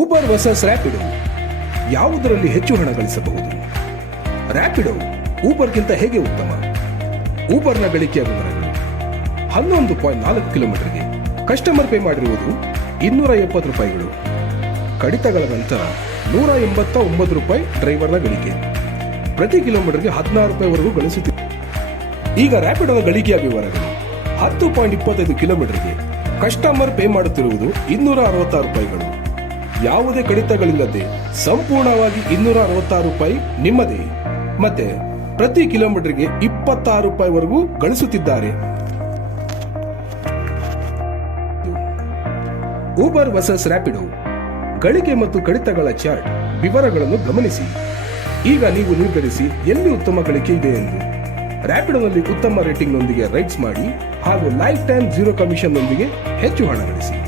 Uber versus Rapido, ಯಾವುದರಲ್ಲಿ ಹೆಚ್ಚು ಹಣ ಗಳಿಸಬಹುದು? ರ್ಯಾಪಿಡೋ ಊಬರ್ಗಿಂತ ಹೇಗೆ ಉತ್ತಮ? ಊಬರ್ನ ಗಳಿಕೆಯ ವಿವರಗಳು: 11.4 ಕಿಲೋಮೀಟರ್ಗೆ ಕಸ್ಟಮರ್ ಪೇ ಮಾಡಿರುವುದು 270 ರೂಪಾಯಿಗಳು. ಕಡಿತಗಳ ನಂತರ 189 ರೂಪಾಯಿ ಡ್ರೈವರ್ನ ಗಳಿಕೆ. ಪ್ರತಿ ಕಿಲೋಮೀಟರ್ಗೆ 16 ರೂಪಾಯಿವರೆಗೂ ಗಳಿಸುತ್ತಿದೆ. ಈಗ ರ್ಯಾಪಿಡೋನ ಗಳಿಕೆಯ ವಿವರಗಳು: 10.25 ಕಿಲೋಮೀಟರ್ಗೆ ಕಸ್ಟಮರ್ ಪೇ ಮಾಡುತ್ತಿರುವುದು 266 ರೂಪಾಯಿಗಳು. ಯಾವುದೇ ಕಡಿತಗಳಿಲ್ಲದೆ ಸಂಪೂರ್ಣವಾಗಿ 266 ರೂಪಾಯಿ ನಿಮ್ಮದೇ. ಮತ್ತೆ ಪ್ರತಿ ಕಿಲೋಮೀಟರ್ಗೆ 26 ರೂಪಾಯಿವರೆಗೂ ಗಳಿಸುತ್ತಿದ್ದಾರೆ. ಊಬರ್ ವರ್ಸಸ್ ರ್ಯಾಪಿಡೋ, ಗಳಿಕೆ ಮತ್ತು ಕಡಿತಗಳ ಚಾರ್ಟ್ ವಿವರಗಳನ್ನು ಗಮನಿಸಿ. ಈಗ ನೀವು ನಿರ್ಧರಿಸಿ ಎಲ್ಲಿ ಉತ್ತಮ ಗಳಿಕೆ ಇದೆ ಎಂದು. ರ್ಯಾಪಿಡೋನಲ್ಲಿ ಉತ್ತಮ ರೇಟಿಂಗ್ನೊಂದಿಗೆ ರೈಡ್ಸ್ ಮಾಡಿ ಹಾಗೂ ಲೈಫ್ ಟೈಮ್ 0 ಕಮಿಷನ್ನೊಂದಿಗೆ ಹೆಚ್ಚು ಹಣ ಗಳಿಸಿ.